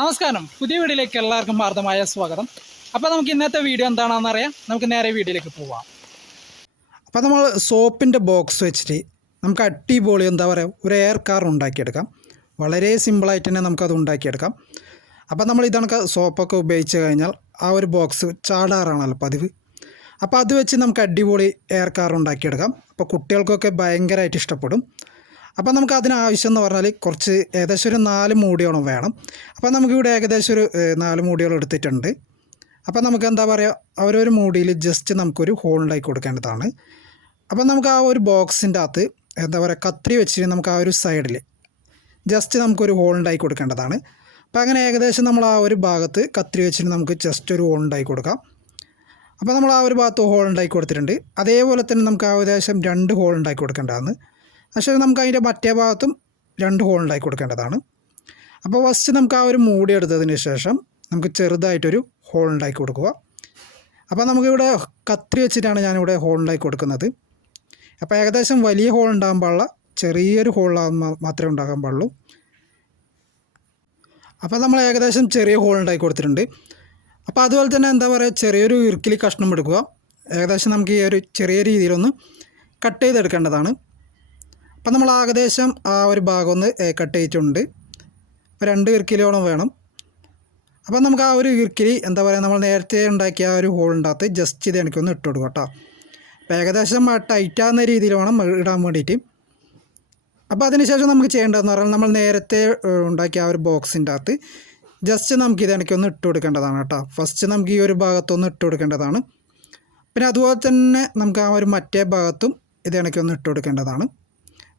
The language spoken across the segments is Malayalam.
നമസ്കാരം. പുതിയ വീഡിയോയിലേക്ക് എല്ലാവർക്കും ഹാർദമായ സ്വാഗതം. അപ്പോൾ നമുക്ക് ഇന്നത്തെ വീഡിയോ എന്താണെന്ന് അറിയാം. നമുക്ക് നേരെ വീഡിയോയിലേക്ക് പോവാം. അപ്പോൾ നമ്മൾ സോപ്പിന്റെ ബോക്സ് വെച്ചിട്ട് നമുക്ക് അടിപൊളി എന്താ പറയുക ഒരു എയർ കാർ ഉണ്ടാക്കിയെടുക്കാം. വളരെ സിമ്പിളായിട്ട് തന്നെ നമുക്കത് ഉണ്ടാക്കിയെടുക്കാം. അപ്പോൾ നമ്മൾ ഇതണക്ക് സോപ്പൊക്കെ ഉപയോഗിച്ച് കഴിഞ്ഞാൽ ആ ഒരു ബോക്സ് ചാടാറാണല്ലോ പതിവ്. അപ്പോൾ അത് വെച്ച് നമുക്ക് അടിപൊളി എയർ കാർ ഉണ്ടാക്കിയെടുക്കാം. അപ്പോൾ കുട്ടികൾക്കൊക്കെ ഭയങ്കരമായിട്ട് ഇഷ്ടപ്പെടും. അപ്പോൾ നമുക്ക് അതിനാവശ്യം എന്ന് പറഞ്ഞാൽ കുറച്ച് ഏകദേശം ഒരു നാല് മൂടിയോളം വേണം. അപ്പോൾ നമുക്കിവിടെ ഏകദേശം ഒരു നാല് മൂടിയോളം എടുത്തിട്ടുണ്ട്. അപ്പോൾ നമുക്ക് എന്താ പറയുക ഒരു മൂടിയിൽ ജസ്റ്റ് നമുക്കൊരു ഹോളുണ്ടാക്കി കൊടുക്കേണ്ടതാണ്. അപ്പോൾ നമുക്ക് ആ ഒരു ബോക്സിന്റെ അകത്ത് എന്താ പറയുക കത്രി വെച്ചിട്ട് നമുക്ക് ആ ഒരു സൈഡിൽ ജസ്റ്റ് നമുക്കൊരു ഹോളുണ്ടാക്കി കൊടുക്കേണ്ടതാണ്. അപ്പോൾ അങ്ങനെ ഏകദേശം നമ്മൾ ആ ഒരു ഭാഗത്ത് കത്രി വെച്ചിട്ട് നമുക്ക് ജസ്റ്റ് ഒരു ഹോളുണ്ടാക്കി കൊടുക്കാം. അപ്പോൾ നമ്മൾ ആ ഒരു ഭാഗത്ത് ഹോൾ ഉണ്ടാക്കി കൊടുത്തിട്ടുണ്ട്. അതേപോലെ തന്നെ നമുക്ക് ഏകദേശം രണ്ട് ഹോൾ ഉണ്ടാക്കി കൊടുക്കേണ്ടതാണ്. പക്ഷേ നമുക്ക് അതിന്റെ മറ്റേ ഭാഗത്തും രണ്ട് ഹോൾ ഉണ്ടാക്കി കൊടുക്കേണ്ടതാണ്. അപ്പോൾ ഫസ്റ്റ് നമുക്ക് ആ ഒരു മൂടി എടുത്തതിന് ശേഷം നമുക്ക് ചെറുതായിട്ടൊരു ഹോൾ ഉണ്ടാക്കി കൊടുക്കുക. അപ്പോൾ നമുക്കിവിടെ കത്രി വെച്ചിട്ടാണ് ഞാനിവിടെ ഹോൾ ഉണ്ടാക്കി കൊടുക്കുന്നത്. അപ്പോൾ ഏകദേശം വലിയ ഹോൾ ഉണ്ടാകാൻ പാടില്ല ചെറിയൊരു ഹോൾ മാത്രമേ ഉണ്ടാകാൻ പാടുള്ളൂ. അപ്പോൾ നമ്മൾ ഏകദേശം ചെറിയ ഹോൾ ഉണ്ടാക്കി കൊടുത്തിട്ടുണ്ട്. അപ്പോൾ അതുപോലെ തന്നെ എന്താ പറയുക ചെറിയൊരു ഇറുക്കിലി കഷ്ണം എടുക്കുക. ഏകദേശം നമുക്ക് ഈ ഒരു ചെറിയ രീതിയിലൊന്ന് കട്ട് ചെയ്തെടുക്കേണ്ടതാണ്. അപ്പം നമ്മൾ ഏകദേശം ആ ഒരു ഭാഗം ഒന്ന് കട്ട് ചെയ്തിട്ടുണ്ട്. അപ്പോൾ രണ്ട് ഇർക്കിലോളം വേണം. അപ്പം നമുക്ക് ആ ഒരു ഇർക്കിലി എന്താ പറയുക നമ്മൾ നേരത്തെ ഉണ്ടാക്കിയ ആ ഒരു ഹോളിന്റെ അകത്ത് ജസ്റ്റ് ഇത് എനിക്കൊന്ന് ഇട്ട് കൊടുക്കുക കേട്ടോ. അപ്പോൾ ഏകദേശം ടൈറ്റ് ആകുന്ന രീതിയിൽ വേണം ഇടാൻ വേണ്ടിയിട്ട്. അപ്പോൾ അതിനുശേഷം നമുക്ക് ചെയ്യേണ്ടതെന്ന് പറഞ്ഞാൽ നമ്മൾ നേരത്തെ ഉണ്ടാക്കിയ ആ ഒരു ബോക്സിന്റെ അകത്ത് ജസ്റ്റ് നമുക്ക് ഇത് എനിക്കൊന്ന് ഇട്ട് കൊടുക്കേണ്ടതാണ് കേട്ടോ. ഫസ്റ്റ് നമുക്ക് ഈ ഒരു ഭാഗത്തൊന്ന് ഇട്ട് കൊടുക്കേണ്ടതാണ്. പിന്നെ അതുപോലെ തന്നെ നമുക്ക് ആ ഒരു മറ്റേ ഭാഗത്തും ഇത് എനിക്കൊന്ന് ഇട്ട് കൊടുക്കേണ്ടതാണ്.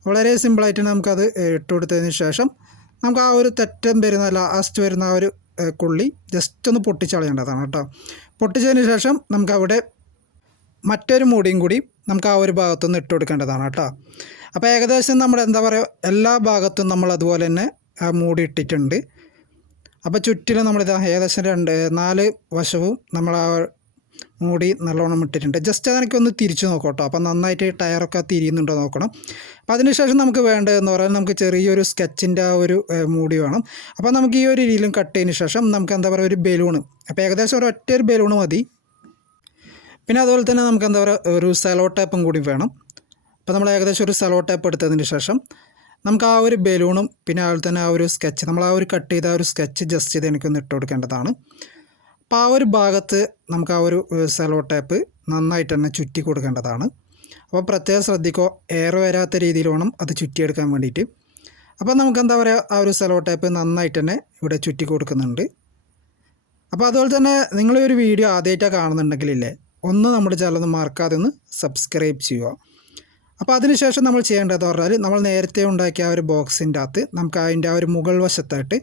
വളരെ സിമ്പിളായിട്ട് നമുക്കത് ഇട്ട് കൊടുത്തതിന് ശേഷം നമുക്ക് ആ ഒരു തെറ്റം വരുന്ന ലാസ്റ്റ് വരുന്ന ആ ഒരു കുള്ളി ജസ്റ്റ് ഒന്ന് പൊട്ടിച്ചളയേണ്ടതാണ് കേട്ടോ. പൊട്ടിച്ചതിന് ശേഷം നമുക്ക് അവിടെ മറ്റൊരു മൂടിയും കൂടി നമുക്ക് ആ ഒരു ഭാഗത്തുനിന്ന് ഇട്ട് കൊടുക്കേണ്ടതാണ് കേട്ടോ. അപ്പോൾ ഏകദേശം നമ്മൾ എന്താ പറയുക എല്ലാ ഭാഗത്തും നമ്മൾ അതുപോലെ തന്നെ ആ മൂടി ഇട്ടിട്ടുണ്ട്. അപ്പോൾ ചുറ്റിലും നമ്മളിത് ഏകദേശം രണ്ട് നാല് വശവും നമ്മൾ ആ മൂടി നല്ലോണം ഇട്ടിട്ടുണ്ട്. ജസ്റ്റ് അതെനിക്കൊന്ന് തിരിച്ചു നോക്കാം കേട്ടോ അപ്പോൾ നന്നായിട്ട് ടയറൊക്കെ തിരിയുന്നുണ്ടോ നോക്കണം. അപ്പോൾ അതിനുശേഷം നമുക്ക് വേണ്ടതെന്ന് പറഞ്ഞാൽ നമുക്ക് ചെറിയൊരു സ്കെച്ചിന്റെ ആ ഒരു മൂടി വേണം. അപ്പോൾ നമുക്ക് ഈ ഒരു രീതിയിലും കട്ട് ചെയ്തതിന് ശേഷം നമുക്ക് എന്താ പറയുക ഒരു ബലൂണ്. അപ്പോൾ ഏകദേശം ഒരു ഒറ്റ ഒരു ബലൂണ് മതി. പിന്നെ അതുപോലെ തന്നെ നമുക്ക് എന്താ പറയുക ഒരു സെലോ ടേപ്പും കൂടി വേണം. അപ്പോൾ നമ്മൾ ഏകദേശം ഒരു സെലോ ടേപ്പ് എടുത്തതിന് ശേഷം നമുക്ക് ആ ഒരു ബലൂണും പിന്നെ അതുപോലെ തന്നെ ആ ഒരു സ്കെച്ച് നമ്മൾ ആ ഒരു കട്ട് ചെയ്ത ആ ഒരു സ്കെച്ച് ജസ്റ്റ് ചെയ്ത് എനിക്കൊന്ന് ഇട്ട് കൊടുക്കേണ്ടതാണ്. അപ്പോൾ ആ ഒരു ഭാഗത്ത് നമുക്ക് ആ ഒരു സെലോ ടേപ്പ് നന്നായിട്ട് തന്നെ ചുറ്റി കൊടുക്കേണ്ടതാണ്. അപ്പോൾ പ്രത്യേകം ശ്രദ്ധിക്കോ എയർ വരാത്ത രീതിയിൽ വേണം അത് ചുറ്റിയെടുക്കാൻ വേണ്ടിയിട്ട്. അപ്പോൾ നമുക്ക് എന്താ പറയുക ആ ഒരു സെലോ ടേപ്പ് നന്നായിട്ട് തന്നെ ഇവിടെ ചുറ്റി കൊടുക്കുന്നുണ്ട്. അപ്പോൾ അതുപോലെ തന്നെ നിങ്ങൾ ഒരു വീഡിയോ ആദ്യമായിട്ടാണ് കാണുന്നുണ്ടെങ്കിലില്ലേ ഒന്ന് നമ്മുടെ ചാനൽ ഒന്ന് മറക്കാതെ ഒന്ന് സബ്സ്ക്രൈബ് ചെയ്യുക. അപ്പോൾ അതിനുശേഷം നമ്മൾ ചെയ്യേണ്ടതെന്ന് പറഞ്ഞാൽ നമ്മൾ നേരത്തെ ഉണ്ടാക്കിയ ആ ഒരു ബോക്സിന്റെ അകത്ത് നമുക്ക് അതിന്റെ ആ ഒരു മുകൾ വശത്തായിട്ട്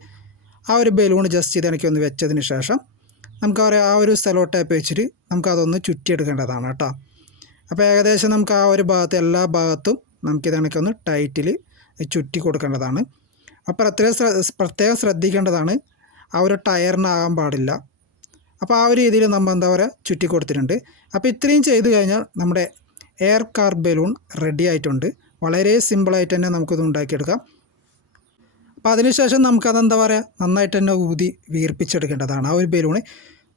ആ ഒരു ബലൂൺ ജസ്റ്റ് ചെയ്ത് എനിക്ക് ഒന്ന് വെച്ചതിന് ശേഷം നമുക്ക് പറയാം ആ ഒരു സെലോ ടേപ്പ് വെച്ചിട്ട് നമുക്കതൊന്ന് ചുറ്റിയെടുക്കേണ്ടതാണ് കേട്ടോ. അപ്പോൾ ഏകദേശം നമുക്ക് ആ ഒരു ഭാഗത്ത് എല്ലാ ഭാഗത്തും നമുക്കിത് കണക്കൊന്ന് ടൈറ്റിൽ ചുറ്റി കൊടുക്കേണ്ടതാണ്. അപ്പോൾ പ്രത്യേകം പ്രത്യേകം ശ്രദ്ധിക്കേണ്ടതാണ് ആ ഒരു ടയറിനാകാൻ പാടില്ല. അപ്പോൾ ആ ഒരു രീതിയിൽ നമ്മൾ എന്താ പറയുക ചുറ്റി കൊടുത്തിട്ടുണ്ട്. അപ്പോൾ ഇത്രയും ചെയ്ത് കഴിഞ്ഞാൽ നമ്മുടെ എയർ കാർ ബലൂൺ റെഡി ആയിട്ടുണ്ട്. വളരെ സിമ്പിളായിട്ട് തന്നെ നമുക്കിത് ഉണ്ടാക്കിയെടുക്കാം. അപ്പോൾ അതിനുശേഷം നമുക്കതെന്താ പറയുക നന്നായിട്ട് തന്നെ ഊതി വീർപ്പിച്ചെടുക്കേണ്ടതാണ്. ആ ഒരു ബലൂണ്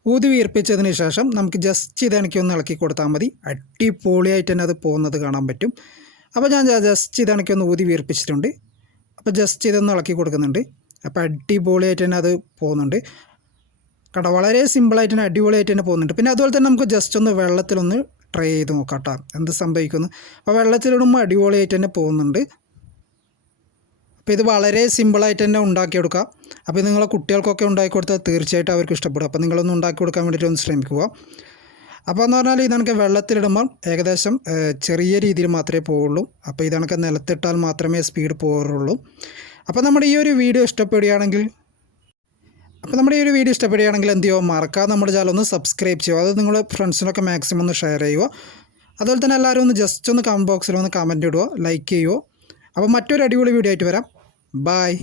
ഊതി വീർപ്പിച്ചതിന് ശേഷം നമുക്ക് ജസ്റ്റ് ഇത് എനിക്ക് ഒന്ന് ഇളക്കി കൊടുത്താൽ മതി. അടിപൊളിയായിട്ട് തന്നെ അത് പോകുന്നത് കാണാൻ പറ്റും. അപ്പോൾ ഞാൻ ജസ്റ്റ് ഇത് എനിക്ക് ഒന്ന് ഊതി വീർപ്പിച്ചിട്ടുണ്ട്. അപ്പോൾ ജസ്റ്റ് ഇതൊന്ന് ഇളക്കി കൊടുക്കുന്നുണ്ട്. അപ്പോൾ അടിപൊളിയായിട്ട് തന്നെ അത് പോകുന്നുണ്ട്. കട വളരെ സിമ്പിളായിട്ട് തന്നെ അടിപൊളിയായിട്ട് തന്നെ പോകുന്നുണ്ട്. പിന്നെ അതുപോലെ തന്നെ നമുക്ക് ജസ്റ്റ് ഒന്ന് വെള്ളത്തിലൊന്ന് ട്രൈ ചെയ്ത് നോക്കാം കേട്ടോ. എന്ത് സംഭവിക്കുന്നു അപ്പോൾ വെള്ളത്തിലിടുമ്പോൾ അടിപൊളിയായിട്ട് തന്നെ പോകുന്നുണ്ട്. അപ്പോൾ ഇത് വളരെ സിമ്പിളായിട്ട് തന്നെ ഉണ്ടാക്കിയെടുക്കാം അപ്പോൾ ഇത് നിങ്ങളെ കുട്ടികൾക്കൊക്കെ ഉണ്ടാക്കി കൊടുത്താൽ തീർച്ചയായിട്ടും അവർക്ക് ഇഷ്ടപ്പെടും. അപ്പോൾ നിങ്ങളൊന്ന് ഉണ്ടാക്കി കൊടുക്കാൻ വേണ്ടിയിട്ട് ഒന്ന് ശ്രമിക്കുക. അപ്പോൾ എന്ന് പറഞ്ഞാൽ ഇതണക്ക് വെള്ളത്തിലിടുമ്പോൾ ഏകദേശം ചെറിയ രീതിയിൽ മാത്രമേ പോവുള്ളൂ. അപ്പോൾ ഇതണക്ക് നിലത്തിട്ടാൽ മാത്രമേ സ്പീഡ് പോകാറുള്ളൂ. അപ്പോൾ നമ്മുടെ ഈ ഒരു വീഡിയോ ഇഷ്ടപ്പെടുകയാണെങ്കിൽ അപ്പോൾ നമ്മുടെ ഈ ഒരു വീഡിയോ ഇഷ്ടപ്പെടുകയാണെങ്കിൽ എന്ത് ചെയ്യുമോ മറക്കാതെ നമ്മുടെ ചാനൽ ഒന്ന് സബ്സ്ക്രൈബ് ചെയ്യുക. അത് നിങ്ങൾ ഫ്രണ്ട്സിനൊക്കെ മാക്സിമം ഒന്ന് ഷെയർ ചെയ്യുക. അതുപോലെ തന്നെ എല്ലാവരും ഒന്ന് ജസ്റ്റ് ഒന്ന് കമന്റ് ബോക്സിൽ ഒന്ന് കമന്റ് ഇടുക ലൈക്ക് ചെയ്യുക. അപ്പോൾ മറ്റൊരു അടിപൊളി വീഡിയോ ആയിട്ട് വരാം. ബായ്